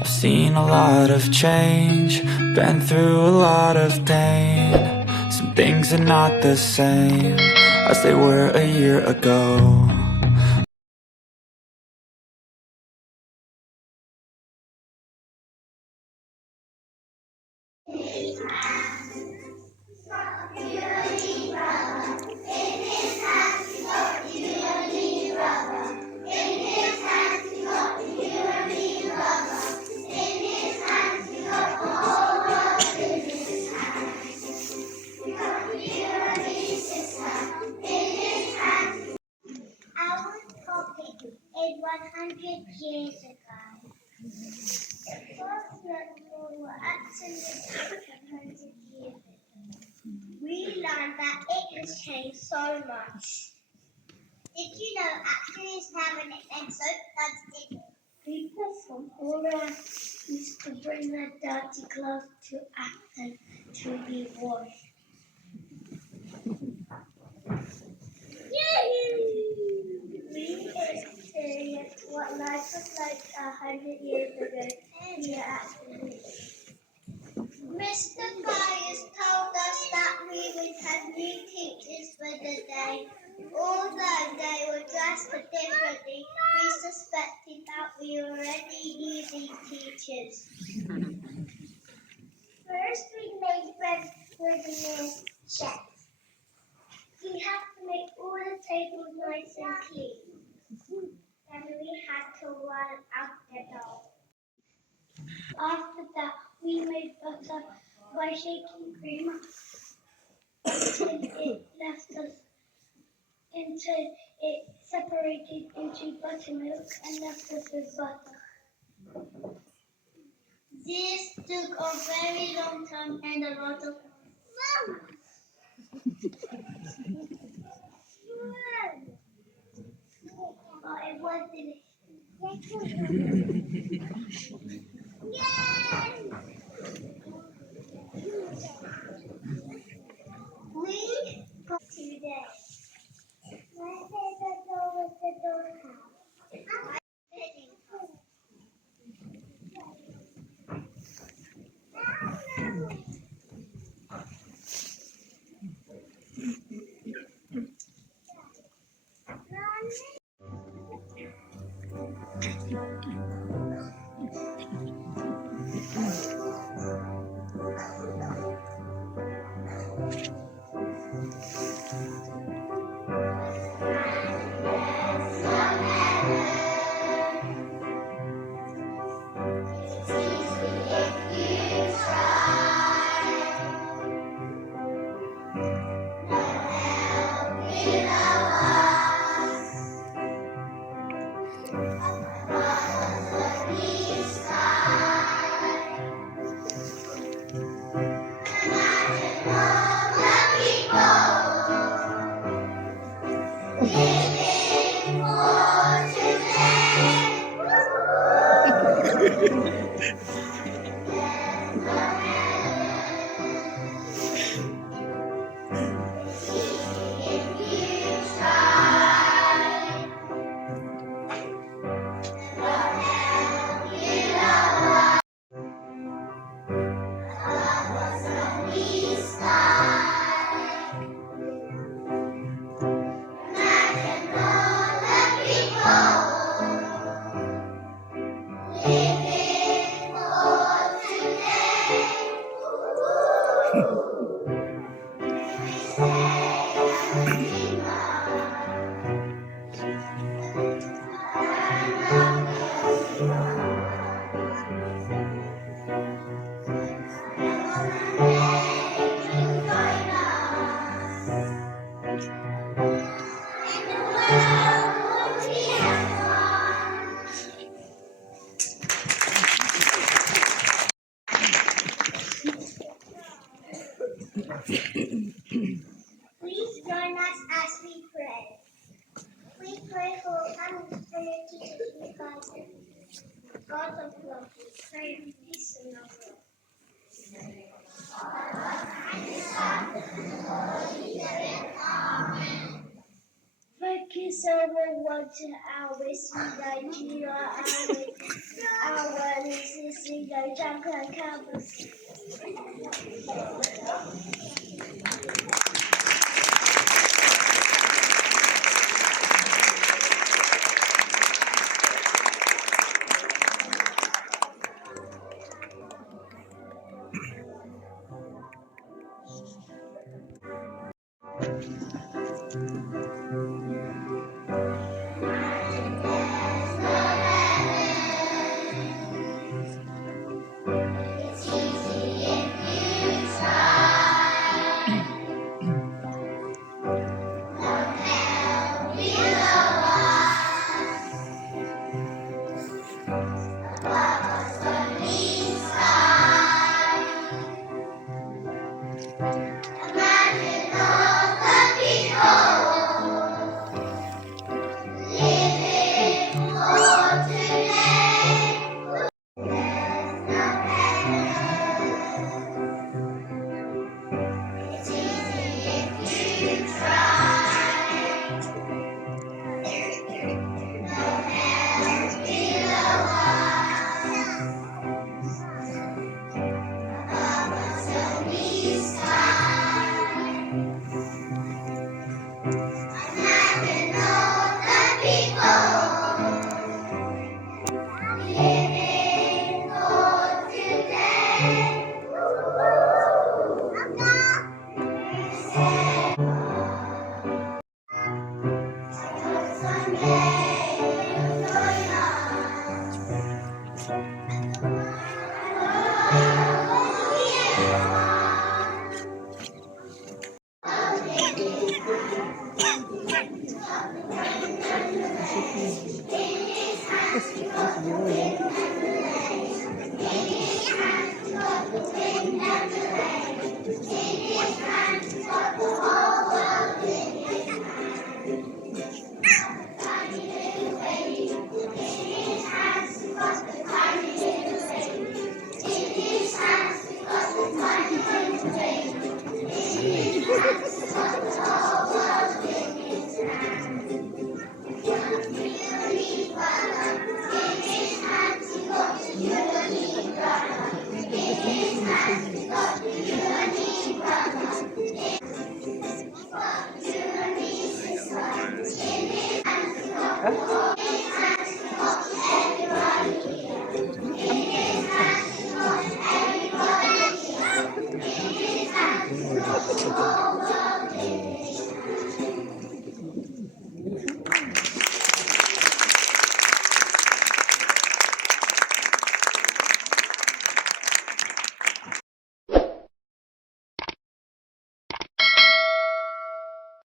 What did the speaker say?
I've seen a lot of change, been through a lot of pain. Some things are not the same as they were a year ago. Our topic is 100 years ago. First netball were actually 100 years ago. We learned that it has changed so much. Did you know actors have an episode that's different? People from all around used to bring their dirty clothes to Acton to be washed. We experienced what life was like 100 years ago here at the Mr. Byers told us that we would have new teachers for the day. Although they were dressed differently, we suspected that we already knew these teachers. First, we made bread for the new chef. We had to make all the tables nice and clean. Then we had to run out the door. After that, we made butter by shaking cream until it separated into buttermilk and left us with butter. This took a very long time and a lot of fun. But it was delicious. Yay! We got today. My favorite door was the doorhouse. Please join us as we pray. We pray for families, for your teachers, we guide God of love, we pray in peace and love. Focus over water, our sweet Nigeria, our releases jump like cowboys.